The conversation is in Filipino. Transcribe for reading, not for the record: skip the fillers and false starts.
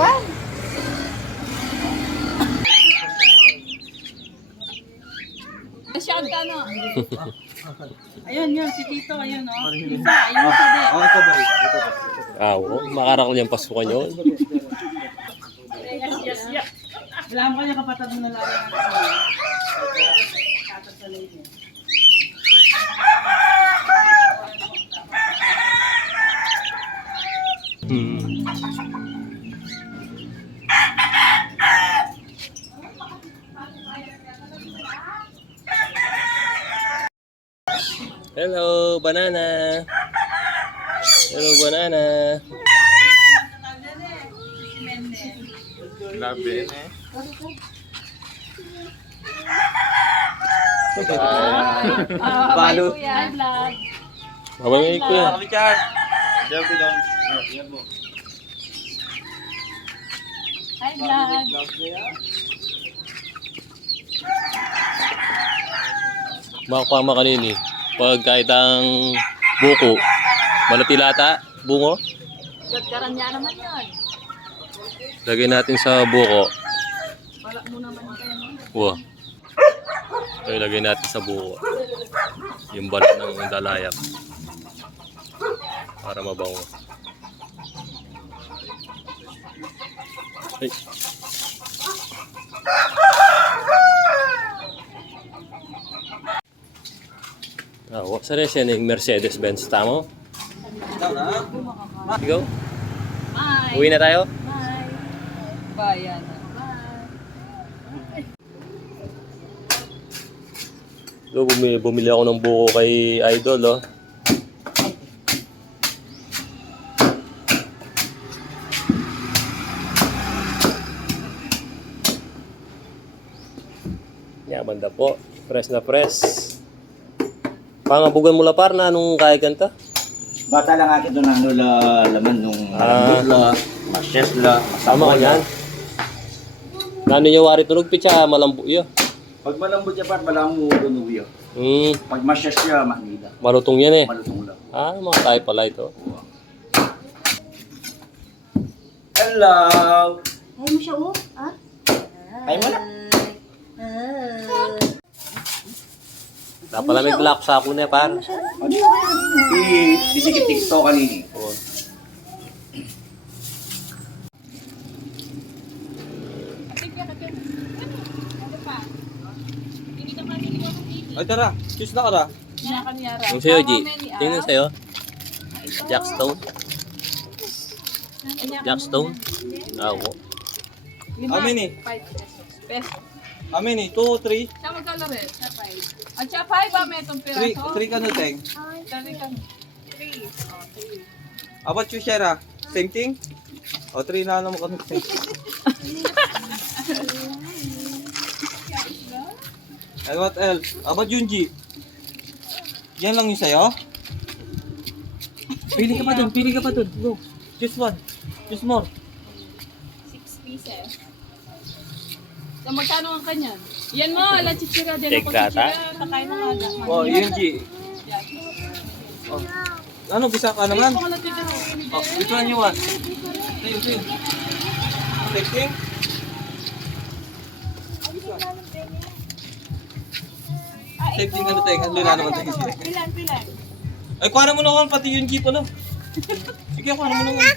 Ban. Masyad ka na. Ayun yun, si Tito, ayun o. Isa, ayun isa din. Oh, ito ba? Oo, makarakal yung Pasko nyo. Yes. Alam ko yung kapatid mo na lang yan. Tatasalay niya. Hello, banana. Hello, banana. Labi eh. Balo. Hi, vlog. Mabangay ko yan. Richard. Diyan ko doon. Yan mo. Hi, vlog. Makapama kanini. Pag kahit ang buko, malatilata, bungo, Gagkaran niya naman yan. lagay natin sa buko. Wala mo naman kayo. Wow. Ito ilagay natin sa buko. Yung balat ng dalayap. Para mabango. Ay. Sa rin siya yung Mercedes-Benz. Tama? Ikaw? Bye. Uwi na tayo? Bye. Bayan. Bye. Bumili ako ng buko kay Idol, oh. Yan, banda po. Press na press. Pangabugan mo lapar na anong kaya ganta? Bata lang akin doon ano laman nung malambot la, masyes la, Tama ka yan. Nano niya wari tunog pitsa, malambo iyo. Pag malambot siya pat, malang ulo yun. Pag masyes siya, manida. Malutong yan eh. Malutong lang. Mga tayo pala ito. Hello! Ay mo siya oh. Ah? Ay mo na. Napalamig lock sa ako niya, par. Disikit TikTok kanini. Ay, tara. Kiss na ka ra. Nakanyara. Yung sa'yo, G. Tingnan sa'yo. Jackstone. Jackstone. Oo. How many? 5 pesos. How many? 2, 3? Siya magkano rin? Siya 5. At siya 5 ba may itong 3 piraso? ka na, Teng. 3 ka. 3. Oh, 3. How about you, Shera? Same thing? O, 3 na naman kami. And what else? How about Junji? Yan lang yung sa'yo? Pili ka pa dun. Go. Just one. Just more. 6 pieces. So, magkano ang kanyan? Yan mo, ala chichira. Din ako Teka, chichira. Takain na nga. Oh, Junji. Oh. Ano, bisa ka naman? Ito ko lang chichira. Oh, which one you want? Same thing. Same thing? Same thing ano, Teng. Ano na naman, Teng. Pilan. Ay, kuha na mo naman pati yung jeep, ano? Sige, kuha na mo naman.